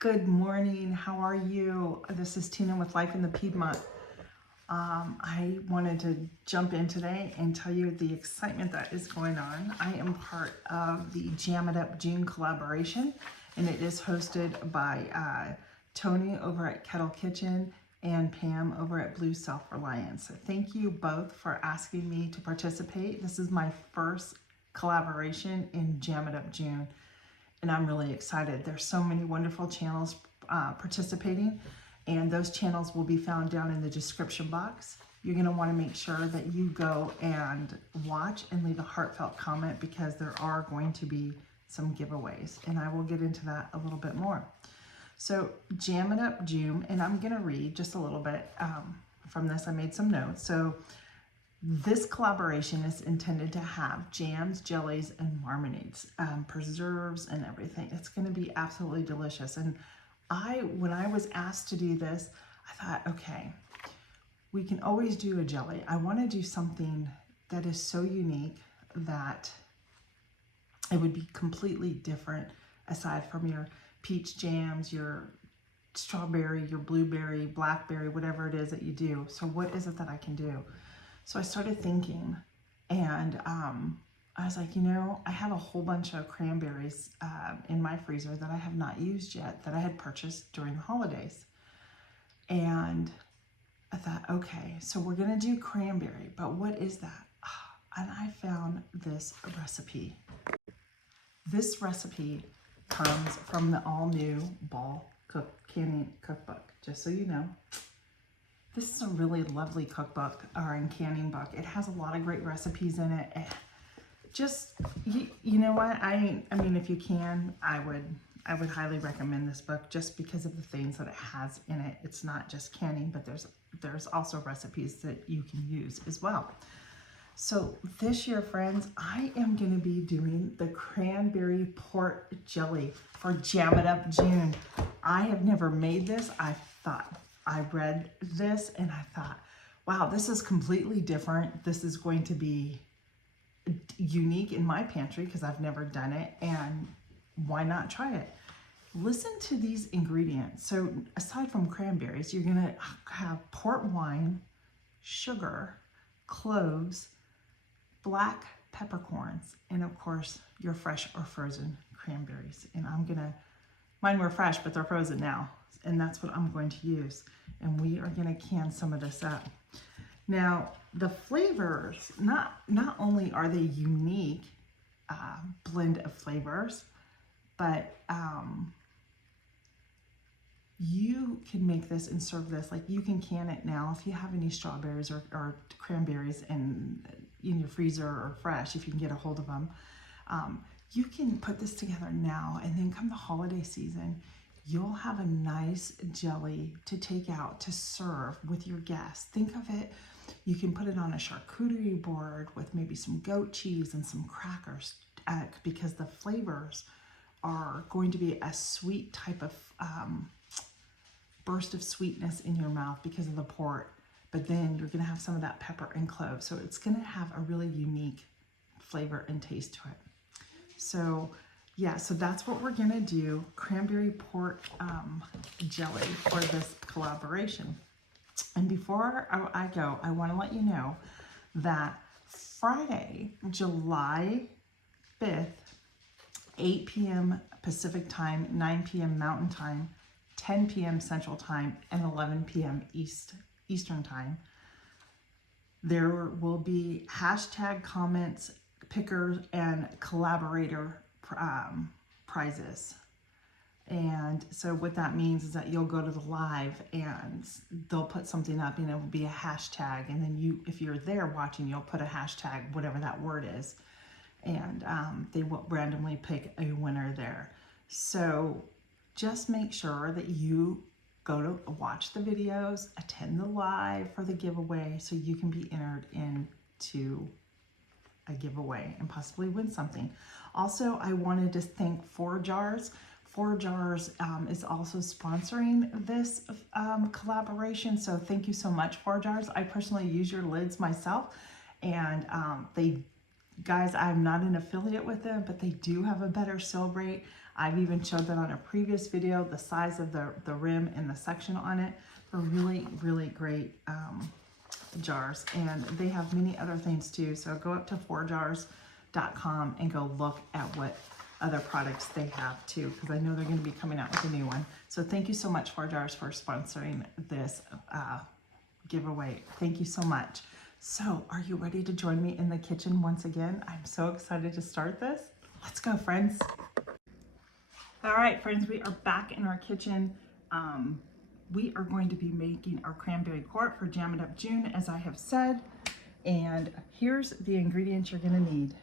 Good morning. How are you? This is Tina with Life in the Piedmont. I wanted to jump in today and tell you the excitement that is going on. I am part of the Jam It Up June collaboration, and it is hosted by Tony over at Kettle Kitchen and Pam over at Blue Self-Reliance. Thank you both for asking me to participate. This is my first collaboration in Jam It Up June, and I'm really excited. There's so many wonderful channels participating, and those channels will be found down in the description box. You're gonna wanna make sure that you go and watch and leave a heartfelt comment because there are going to be some giveaways, and I will get into that a little bit more. So Jam It Up June, and I'm gonna read just a little bit from this. I made some notes. So this collaboration is intended to have jams, jellies, and marmalades, preserves, and everything. It's going to be absolutely delicious. And when I was asked to do this, I thought, okay, we can always do a jelly. I want to do something that is so unique that it would be completely different aside from your peach jams, your strawberry, your blueberry, blackberry, whatever it is that you do. So what is it that I can do? So I started thinking, and I was like, I have a whole bunch of cranberries in my freezer that I have not used yet, that I had purchased during the holidays. And I thought, okay, so we're gonna do cranberry, but what is that? And I found this recipe. This recipe comes from the all-new Ball Canning Cookbook, just so you know. This is a really lovely cookbook or canning book. It has a lot of great recipes in it. Just, you know what? I mean, if you can, I would highly recommend this book just because of the things that it has in it. It's not just canning, but there's also recipes that you can use as well. So this year, friends, I am going to be doing the cranberry port jelly for Jam It Up June. I have never made this. I read this and I thought, wow, this is completely different. This is going to be unique in my pantry because I've never done it, and why not try it? Listen to these ingredients. So aside from cranberries, you're gonna have port wine, sugar, cloves, black peppercorns, and of course your fresh or frozen cranberries. And mine were fresh, but they're frozen now. And that's what I'm going to use. And we are gonna can some of this up. Now, the flavors, not only are they unique blend of flavors, but you can make this and serve this. Like, you can can it now if you have any strawberries or cranberries in your freezer or fresh, if you can get a hold of them. You can put this together now, and then come the holiday season, you'll have a nice jelly to take out to serve with your guests. Think of it, you can put it on a charcuterie board with maybe some goat cheese and some crackers because the flavors are going to be a sweet type of burst of sweetness in your mouth because of the port, but then you're gonna have some of that pepper and clove. So it's gonna have a really unique flavor and taste to it. So yeah, so that's what we're gonna do, cranberry port jelly for this collaboration. And before I go, I wanna let you know that Friday, July 5th, 8 p.m. Pacific time, 9 p.m. Mountain time, 10 p.m. Central time, and 11 p.m. Eastern time, there will be hashtag comments, pickers, and collaborator prizes. And so what that means is that you'll go to the live and they'll put something up, and it will be a hashtag, and then if you're there watching, you'll put a hashtag, whatever that word is, and they will randomly pick a winner there. So just make sure that you go to watch the videos, attend the live for the giveaway, so you can be entered into a giveaway and possibly win something. Also, I wanted to thank 4 Jars. 4 Jars is also sponsoring this collaboration, so thank you so much, 4 Jars. I personally use your lids myself, and guys, I'm not an affiliate with them, but they do have a better sale rate. I've even showed that on a previous video, the size of the rim and the section on it. They're really, really great jars, and they have many other things too. So go up to 4jars.com and go look at what other products they have too, because I know they're going to be coming out with a new one. So thank you so much, 4jars, for sponsoring this giveaway. Thank you so much. So are you ready to join me in the kitchen once again? I'm so excited to start this. Let's go, friends. All right, friends, we are back in our kitchen. We are going to be making our cranberry quart for Jam It Up June, as I have said. And here's the ingredients you're gonna need.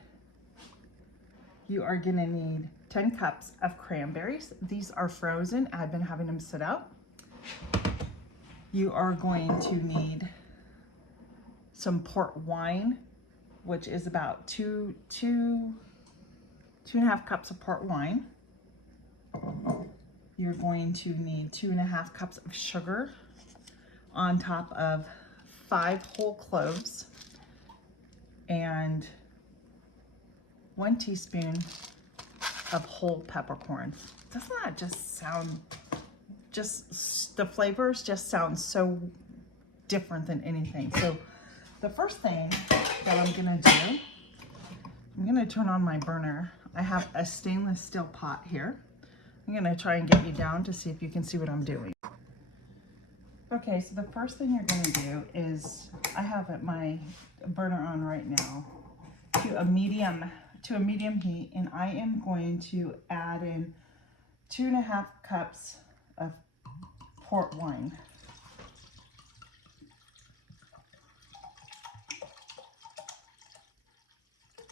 You are gonna need 10 cups of cranberries. These are frozen. I've been having them sit out. You are going to need some port wine, which is about two and a half cups of port wine. You're going to need 2.5 cups of sugar on top of 5 whole cloves and 1 teaspoon of whole peppercorns. Doesn't that just sound, the flavors just sound so different than anything. So the first thing that I'm gonna do, I'm gonna turn on my burner. I have a stainless steel pot here. I'm gonna try and get you down to see if you can see what I'm doing. Okay, so the first thing you're gonna do is, I have my burner on right now to a medium heat, and I am going to add in 2.5 cups of port wine.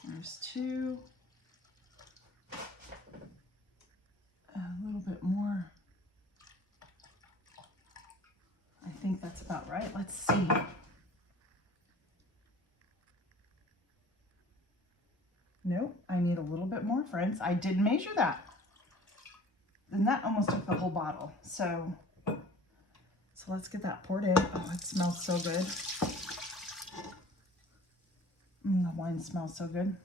There's 2. A little bit more. I think that's about right. Let's see. Nope, I need a little bit more, friends. I did measure that. And that almost took the whole bottle. So let's get that poured in. Oh, it smells so good. The wine smells so good.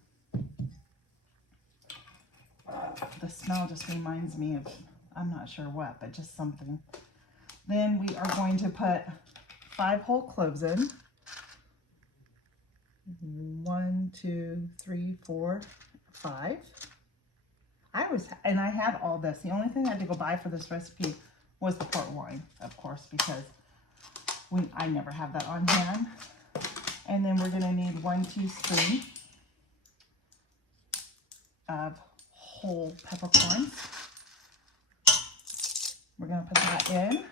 The smell just reminds me of, I'm not sure what, but just something. Then we are going to put 5 whole cloves in. 1, 2, 3, 4, 5. I had all this. The only thing I had to go buy for this recipe was the port wine, of course, because I never have that on hand. And then we're gonna need 1 teaspoon of whole peppercorns. We're gonna put that in.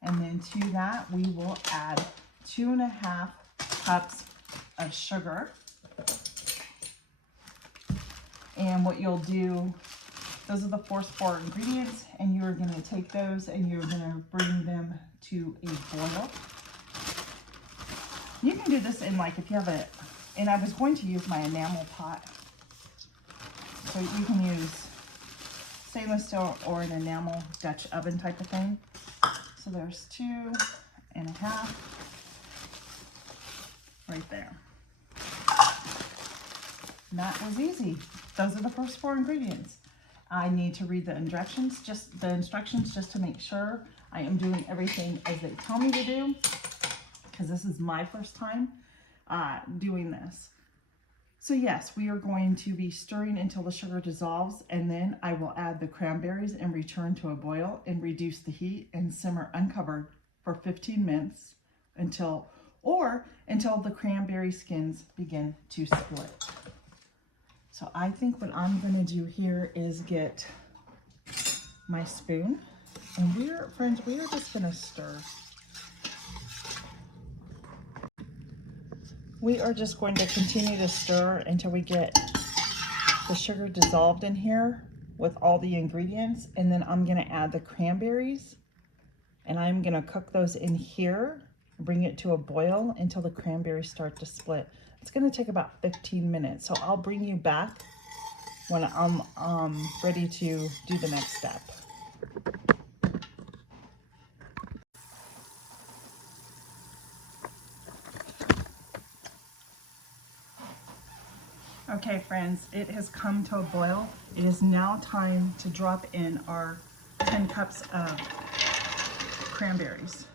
And then to that, we will add 2.5 cups of sugar. And what you'll do, those are the first 4 ingredients, and you're gonna take those and you're gonna bring them to a boil. You can do this in, like, if you have and I was going to use my enamel pot. So you can use stainless steel or an enamel Dutch oven type of thing. So there's 2.5 right there. And that was easy. Those are the first 4 ingredients. I need to read the instructions just to make sure I am doing everything as they tell me to do, because this is my first time doing this. So yes, we are going to be stirring until the sugar dissolves, and then I will add the cranberries and return to a boil and reduce the heat and simmer uncovered for 15 minutes until the cranberry skins begin to split. So I think what I'm gonna do here is get my spoon, and we are just gonna stir. We are just going to continue to stir until we get the sugar dissolved in here with all the ingredients, and then I'm gonna add the cranberries, and I'm gonna cook those in here, bring it to a boil until the cranberries start to split. It's gonna take about 15 minutes, so I'll bring you back when I'm ready to do the next step. Okay friends, it has come to a boil. It is now time to drop in our 10 cups of cranberries.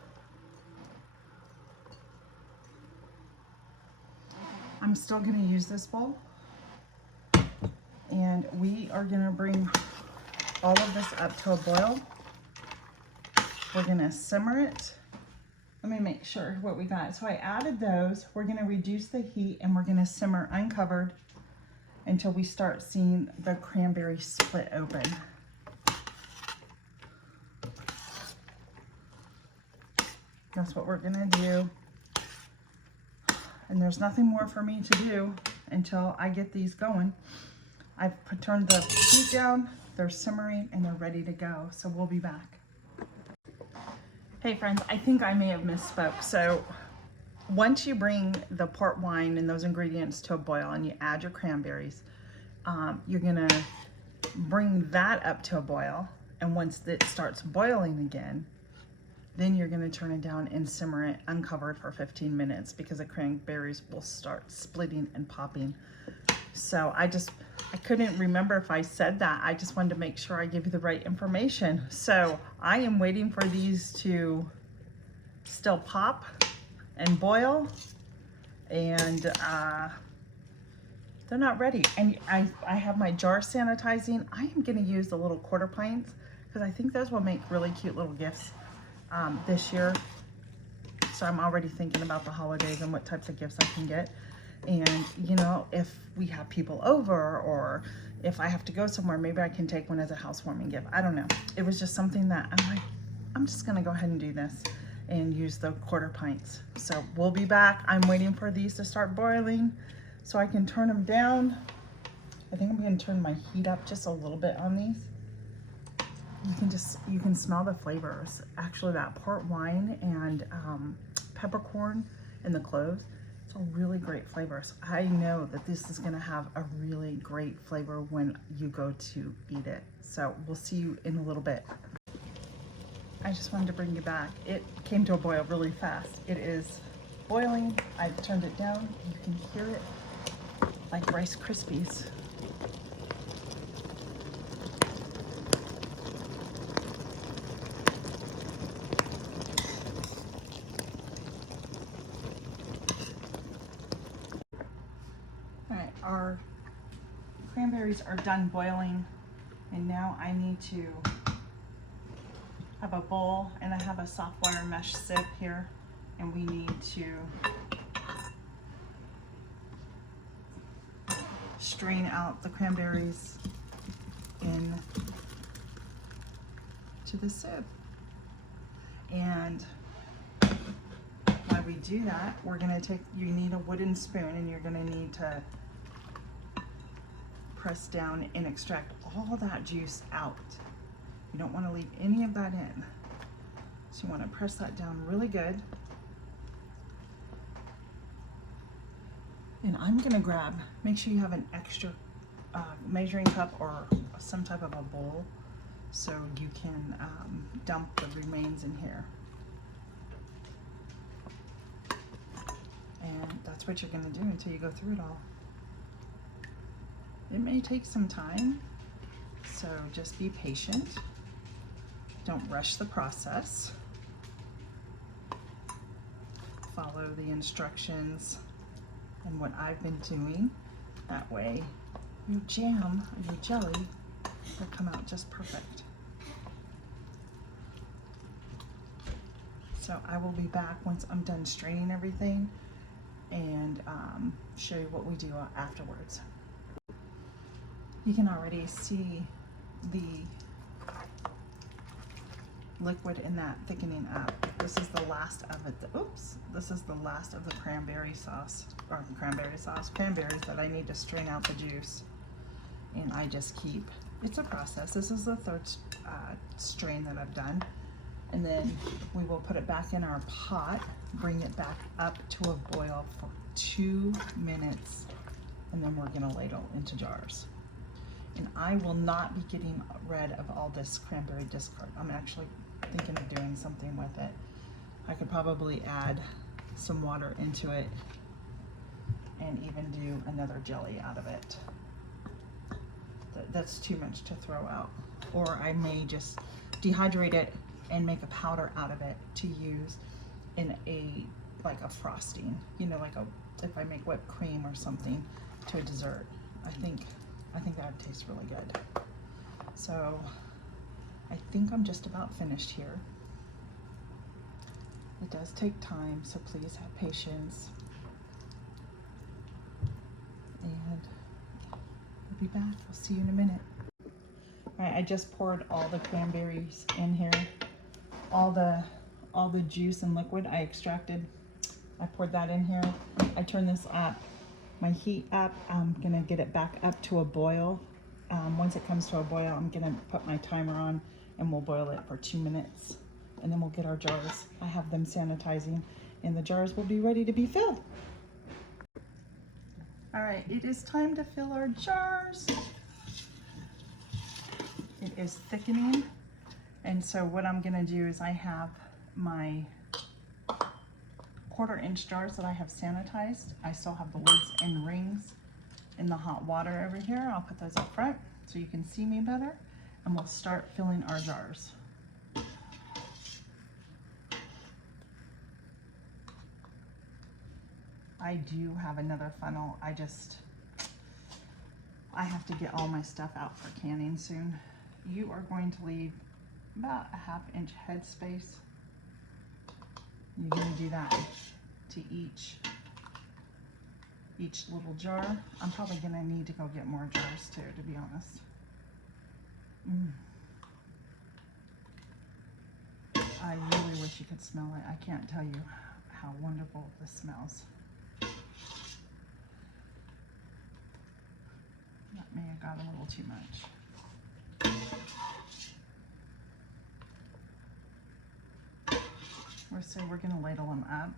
I'm still going to use this bowl, and we are going to bring all of this up to a boil. We're going to simmer it. Let me make sure what we got. So I added those. We're going to reduce the heat and we're going to simmer uncovered until we start seeing the cranberry split open. That's what we're going to do. And there's nothing more for me to do until I get these going. I've turned the heat down, they're simmering, and they're ready to go. So we'll be back. Hey friends, I think I may have misspoke. So once you bring the port wine and those ingredients to a boil and you add your cranberries, you're gonna bring that up to a boil. And once it starts boiling again, then you're gonna turn it down and simmer it uncovered for 15 minutes because the cranberries will start splitting and popping. So I couldn't remember if I said that. I just wanted to make sure I give you the right information. So I am waiting for these to still pop and boil, and they're not ready. And I have my jar sanitizing. I am gonna use the little quarter pints because I think those will make really cute little gifts this year. So I'm already thinking about the holidays and what types of gifts I can get. And you know, if we have people over or if I have to go somewhere, maybe I can take one as a housewarming gift. I don't know. It was just something that I'm like, I'm just gonna go ahead and do this and use the quarter pints. So we'll be back. I'm waiting for these to start boiling so I can turn them down. I think I'm gonna turn my heat up just a little bit on these. You can smell the flavors. Actually, that port wine and peppercorn and the cloves, it's a really great flavor. So I know that this is gonna have a really great flavor when you go to eat it. So we'll see you in a little bit. I just wanted to bring you back. It came to a boil really fast. It is boiling. I turned it down. You can hear it like Rice Krispies. Our cranberries are done boiling, and now I need to have a bowl, and I have a soft wire mesh sieve here, and we need to strain out the cranberries in to the sieve. And while we do that, we're gonna you need a wooden spoon, and you're gonna need to press down and extract all that juice out. You don't want to leave any of that in. So you want to press that down really good. And I'm going to grab, make sure you have an extra measuring cup or some type of a bowl so you can dump the remains in here. And that's what you're going to do until you go through it all. It may take some time, so just be patient. Don't rush the process. Follow the instructions and what I've been doing. That way your jam or your jelly will come out just perfect. So I will be back once I'm done straining everything and show you what we do afterwards. You can already see the liquid in that thickening up. This is the last of it. This is the last of the cranberries that I need to strain out the juice. And I just keep, it's a process. This is the third strain that I've done. And then we will put it back in our pot, bring it back up to a boil for 2 minutes, and then we're gonna ladle into jars. And I will not be getting rid of all this cranberry discard. I'm actually thinking of doing something with it. I could probably add some water into it and even do another jelly out of it. That's too much to throw out. Or I may just dehydrate it and make a powder out of it to use in like a frosting, you know, like if I make whipped cream or something to a dessert. I think that would taste really good. So I think I'm just about finished here. It does take time, so please have patience. And I'll be back. I'll see you in a minute. All right, I just poured all the cranberries in here. All the juice and liquid I extracted. I poured that in here. I turned this up, my heat up. I'm gonna get it back up to a boil. Once it comes to a boil, I'm gonna put my timer on and we'll boil it for 2 minutes. And then we'll get our jars. I have them sanitizing and the jars will be ready to be filled. All right, it is time to fill our jars. It is thickening. And so what I'm gonna do is I have my 1/4-inch jars that I have sanitized. I still have the lids and rings in the hot water over here. I'll put those up front so you can see me better. And we'll start filling our jars. I do have another funnel. I have to get all my stuff out for canning soon. You are going to leave about a 1/2-inch head space. You're going to do that to each little jar. I'm probably going to need to go get more jars too, to be honest. I really wish you could smell it. I can't tell you how wonderful this smells. That may have got a little too much. So we're going to ladle them up.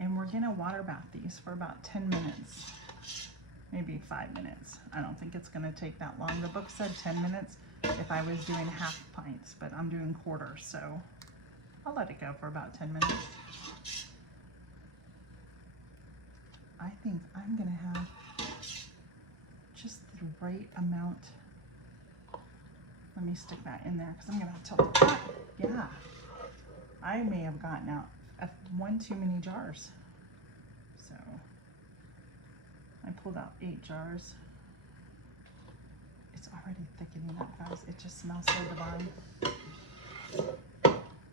And we're going to water bath these for about 10 minutes, maybe 5 minutes. I don't think it's going to take that long. The book said 10 minutes if I was doing 1/2 pints, but I'm doing 1/4, so I'll let it go for about 10 minutes. I think I'm going to have just the right amount. Let me stick that in there because I'm going to tilt it back. Yeah, I may have gotten out one too many jars. So I pulled out 8 jars. It's already thickening up, guys. It just smells so divine.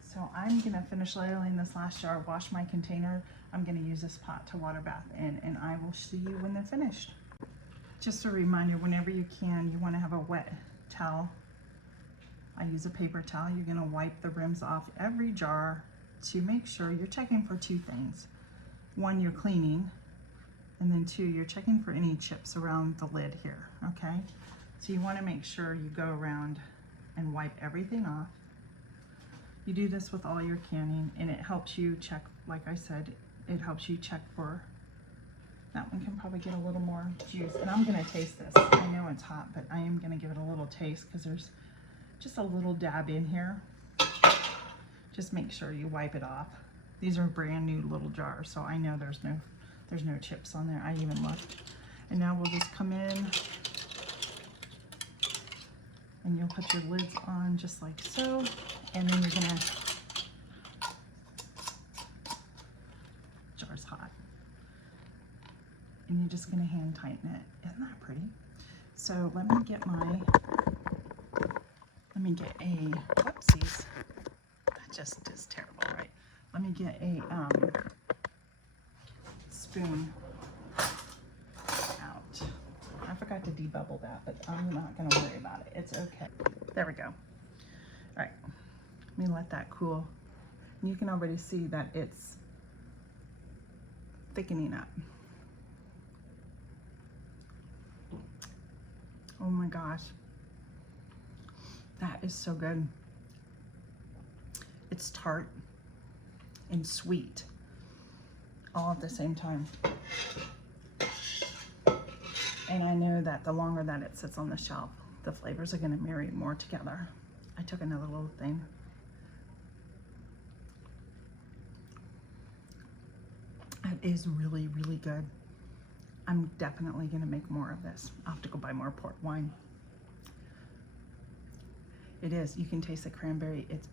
So I'm going to finish ladling this last jar, wash my container. I'm going to use this pot to water bath in, and I will see you when they're finished. Just a reminder, whenever you can, you want to have a wet towel. I use a paper towel. You're going to wipe the rims off every jar to make sure you're checking for 2 things. 1, you're cleaning, and then 2, you're checking for any chips around the lid here, okay? So you want to make sure you go around and wipe everything off. You do this with all your canning, and it helps you check, like I said, it helps you check for, that one can probably get a little more juice. And I'm going to taste this. I know it's hot, but I am going to give it a little taste because there's just a little dab in here. Just make sure you wipe it off. These are brand new little jars, so I know there's no chips on there. I even looked. And now we'll just come in and you'll put your lids on just like so. And then you're gonna, jar's hot. And you're just gonna hand tighten it. Isn't that pretty? So let me get a, whoopsies. That just is terrible, right? Let me get a spoon out. I forgot to debubble that, but I'm not gonna worry about it. It's okay. There we go. All right, let me let that cool. And you can already see that it's thickening up. Oh my gosh. That is so good. It's tart and sweet all at the same time. And I know that the longer that it sits on the shelf, the flavors are going to marry more together. I took another little thing. It is really, really good. I'm definitely gonna make more of this. I'll have to go buy more port wine. It is, you can taste the cranberry. It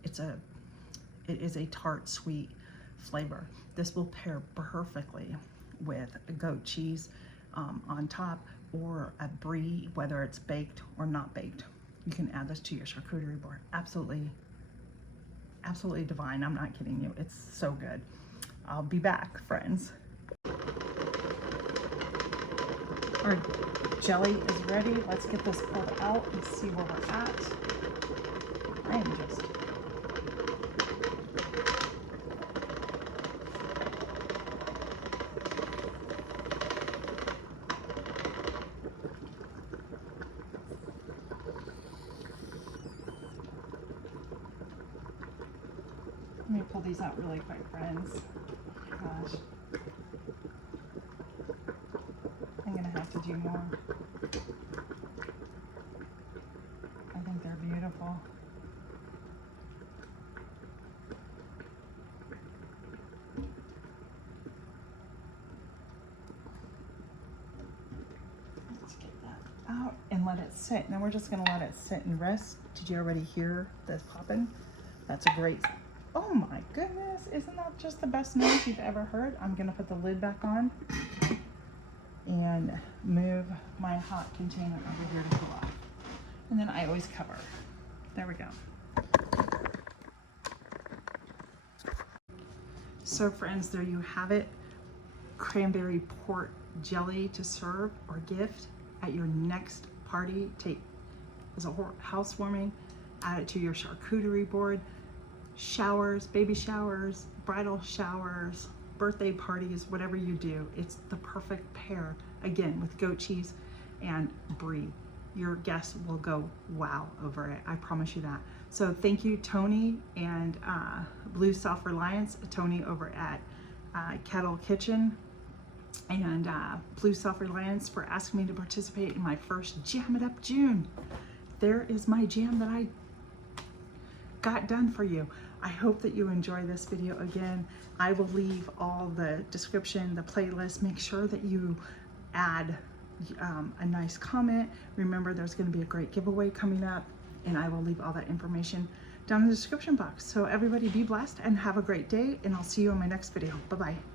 is a tart, sweet flavor. This will pair perfectly with a goat cheese on top, or a brie, whether it's baked or not baked. You can add this to your charcuterie board. Absolutely, absolutely divine. I'm not kidding you. It's so good. I'll be back, friends. Our jelly is ready. Let's get this pulled out and see where we're at. I am just let me pull these out really quick, friends. Gosh. I'm gonna have to do more. I think they're beautiful. Let's get that out and let it sit. Now we're just gonna let it sit and rest. Did you already hear this popping? That's a great, oh my goodness, isn't that just the best noise you've ever heard? I'm gonna put the lid back on and move my hot container over here to cool off. And then I always cover. There we go. So friends, there you have it. Cranberry port jelly to serve or gift at your next party. Take as a housewarming, add it to your charcuterie board, showers, baby showers, bridal showers, birthday parties, whatever you do. It's the perfect pair, again, with goat cheese and brie. Your guests will go wow over it. I promise you that. So thank you, Tony and Blue Self-Reliance, Tony over at Kettle Kitchen, and Blue Self-Reliance for asking me to participate in my first Jam It Up June. There is my jam that I got done for you. I hope that you enjoy this video. Again, I will leave all the description, the playlist. Make sure that you add a nice comment. Remember, there's going to be a great giveaway coming up, and I will leave all that information down in the description box. So everybody be blessed and have a great day, and I'll see you in my next video. Bye-bye.